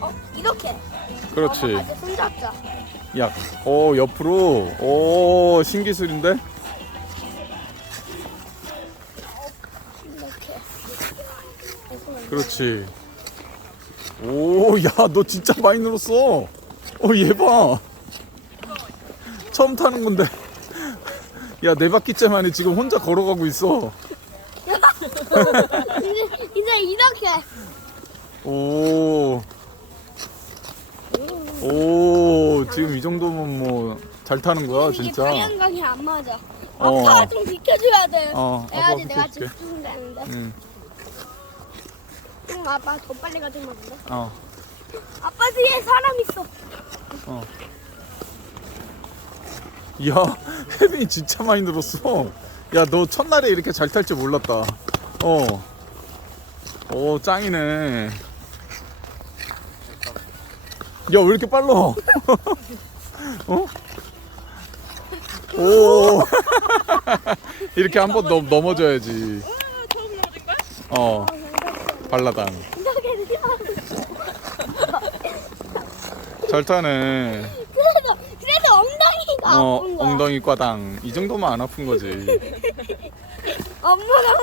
어 이렇게. 그렇지. 어, 손잡자. 야, 오 옆으로. 오 신기술인데? 그렇지. 오, 야, 너 진짜 많이 늘었어. 어, 얘 봐. 처음 타는 건데. 야, 네 바퀴째 만에 지금 혼자 걸어가고 있어. 이제 이제 이렇게. 오. 오, 지금 이 정도면 뭐 잘 타는 거야, 진짜. 방향감이 안 맞아. 어. 아빠가 좀 비켜줘야 돼. 어, 아빠가 해야지 내가 비켜줄게. 집중되는데. 응, 응, 아빠 더 빨리 안 돼? 어, 아빠 뒤에 사람 있어. 어. 야, 혜빈이 진짜 많이 늘었어. 야, 너 첫날에 이렇게 잘 탈 줄 몰랐다. 어. 오, 짱이네. 야, 왜 이렇게 빨라? 어? 오. 이렇게 한 번 넘어져야지. 어, 발라당. 잘 타네. 그래도 그래도 엉덩이가 어, 아픈 거야. 엉덩이 과당. 이 정도면 안 아픈 거지. 엄마가